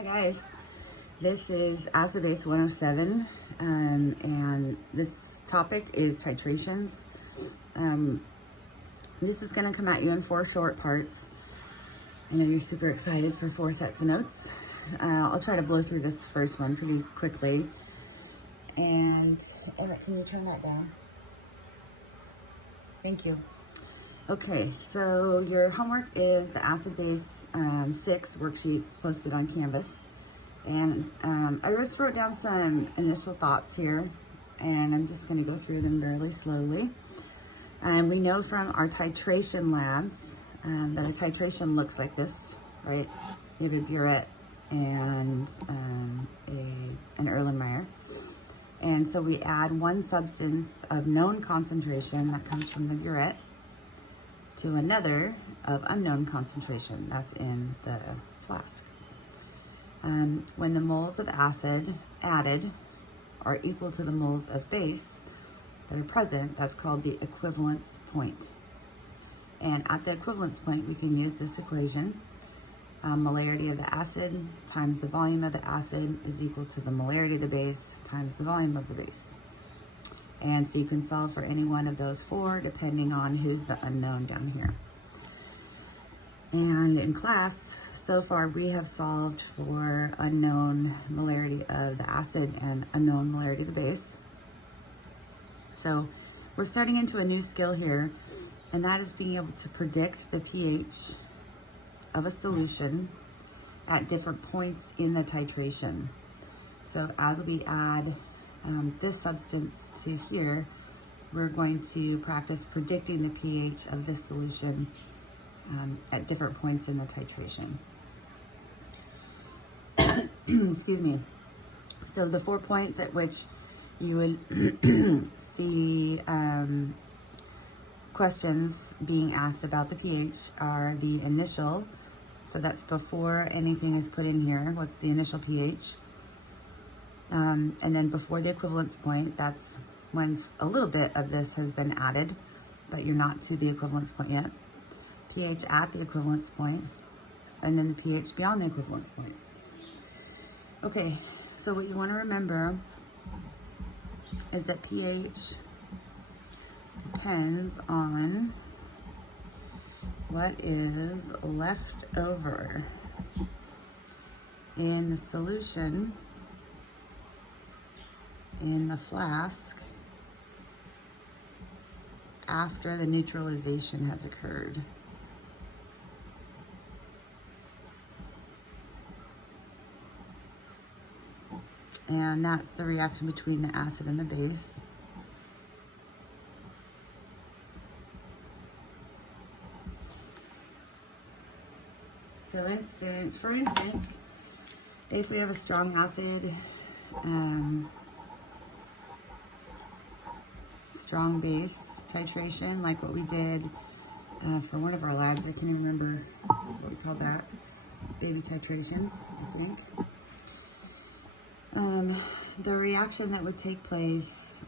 Hi guys, this is acid base 107 and this topic is titrations. This is going to come at you in 4 short parts. I know you're super excited for 4 sets of notes. I'll try to blow through this first one pretty quickly. And Emmett, can you turn that down? Thank you. Okay, so your homework is the acid base 6 worksheets posted on Canvas. And I just wrote down some initial thoughts here, and I'm just going to go through them fairly slowly. We know from our titration labs that a titration looks like this, right? You have a burette and an Erlenmeyer. And so we add one substance of known concentration that comes from the burette to another of unknown concentration that's in the flask. When the moles of acid added are equal to the moles of base that are present, that's called the equivalence point. And at the equivalence point, we can use this equation. Molarity of the acid times the volume of the acid is equal to the molarity of the base times the volume of the base. And so you can solve for any one of those 4 depending on who's the unknown down here. And in class, so far we have solved for unknown molarity of the acid and unknown molarity of the base. So we're starting into a new skill here, and that is being able to predict the pH of a solution at different points in the titration. So as we add this substance to here, we're going to practice predicting the pH of this solution at different points in the titration. Excuse me. So the 4 points at which you would see questions being asked about the pH are the initial, so that's before anything is put in here. What's the initial pH? And then before the equivalence point, that's when a little bit of this has been added, but you're not to the equivalence point yet. pH at the equivalence point, and then the pH beyond the equivalence point. Okay, so what you want to remember is that pH depends on what is left over in the solution in the flask after the neutralization has occurred. And that's the reaction between the acid and the base. So for instance, if we have a strong acid, strong base titration, like what we did for one of our labs, I can't even remember what we called that, baby titration, I think. The reaction that would take place,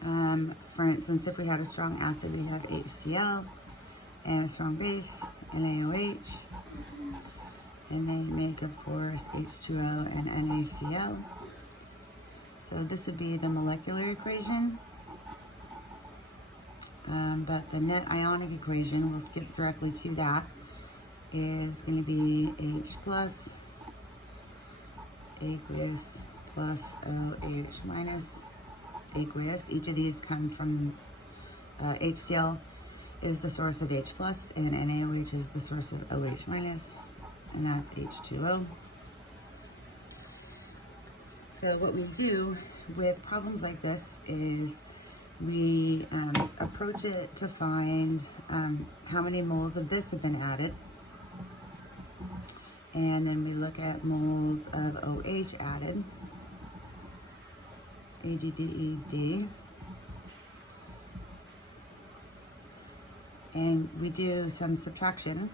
for instance, if we had a strong acid, we have HCl, and a strong base, NaOH, and they make, of course, H2O and NaCl. So this would be the molecular equation, but the net ionic equation, we'll skip directly to that, is going to be H plus aqueous plus OH minus aqueous. Each of these come from HCl is the source of H plus, and NaOH is the source of OH minus, and that's H2O. So what we do with problems like this is we approach it to find how many moles of this have been added, and then we look at moles of OH added, ADDED, and we do some subtraction.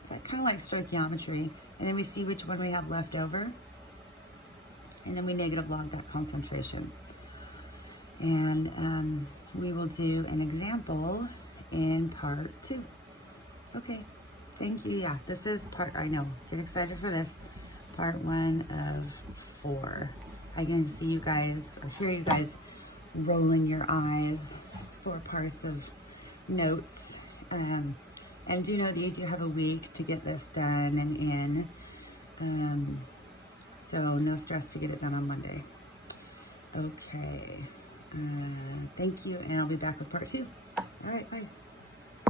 It's kind of like stoichiometry, and then we see which one we have left over, and then we negative log that concentration. And we will do an example in part 2. Okay, thank you. Yeah, this is part, I know, get excited for this. Part 1 of 4. I can see you guys, or hear you guys rolling your eyes. 4 parts of notes. And do know that you do have a week to get this done and in. So no stress to get it done on Monday. Okay. Thank you, and I'll be back with part 2. All right, bye.